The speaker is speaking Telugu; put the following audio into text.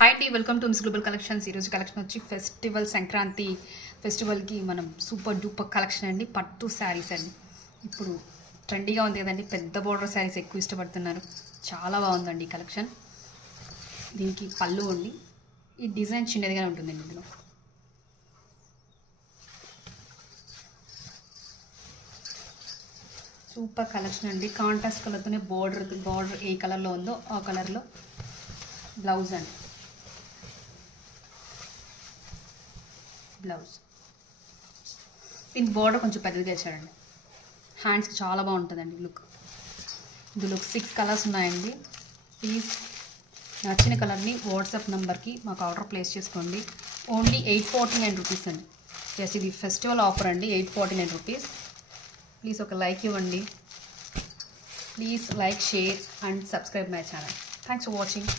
హాయ్ అండి, welcome to miss global collections. ఈరోజు కలెక్షన్ వచ్చి ఫెస్టివల్ సంక్రాంతి ఫెస్టివల్కి మనం సూపర్ డూపర్ కలెక్షన్ అండి. పట్టు శారీస్ అండి. ఇప్పుడు ట్రెండీగా ఉంది కదండి, పెద్ద బోర్డర్ శారీస్ ఎక్కువ ఇష్టపడుతున్నారు. చాలా బాగుందండి ఈ కలెక్షన్. దీనికి పళ్ళు ఉండి ఈ డిజైన్ చిన్నదిగానే ఉంటుందండి. ఇందులో సూపర్ కలెక్షన్ అండి. కాంట్రాస్ట్ కలర్తోనే బార్డర్ ఏ కలర్లో ఉందో ఆ కలర్లో బ్లౌజ్ అండి. బ్లౌజ్ దీని బార్డర్ కొంచెం పెద్దదిగా ఇచ్చాడండి. హ్యాండ్స్కి చాలా బాగుంటుందండి లుక్. ఇందులో 6 కలర్స్ ఉన్నాయండి. ప్లీజ్ నచ్చిన కలర్ని వాట్సాప్ నెంబర్కి మాకు ఆర్డర్ ప్లేస్ చేసుకోండి. ఓన్లీ 849 రూపీస్ అండి. ఎస్, ఇది ఫెస్టివల్ ఆఫర్ అండి. 849 రూపీస్. ప్లీజ్ ఒక లైక్ ఇవ్వండి. Please like, share and subscribe my channel. Thanks for watching.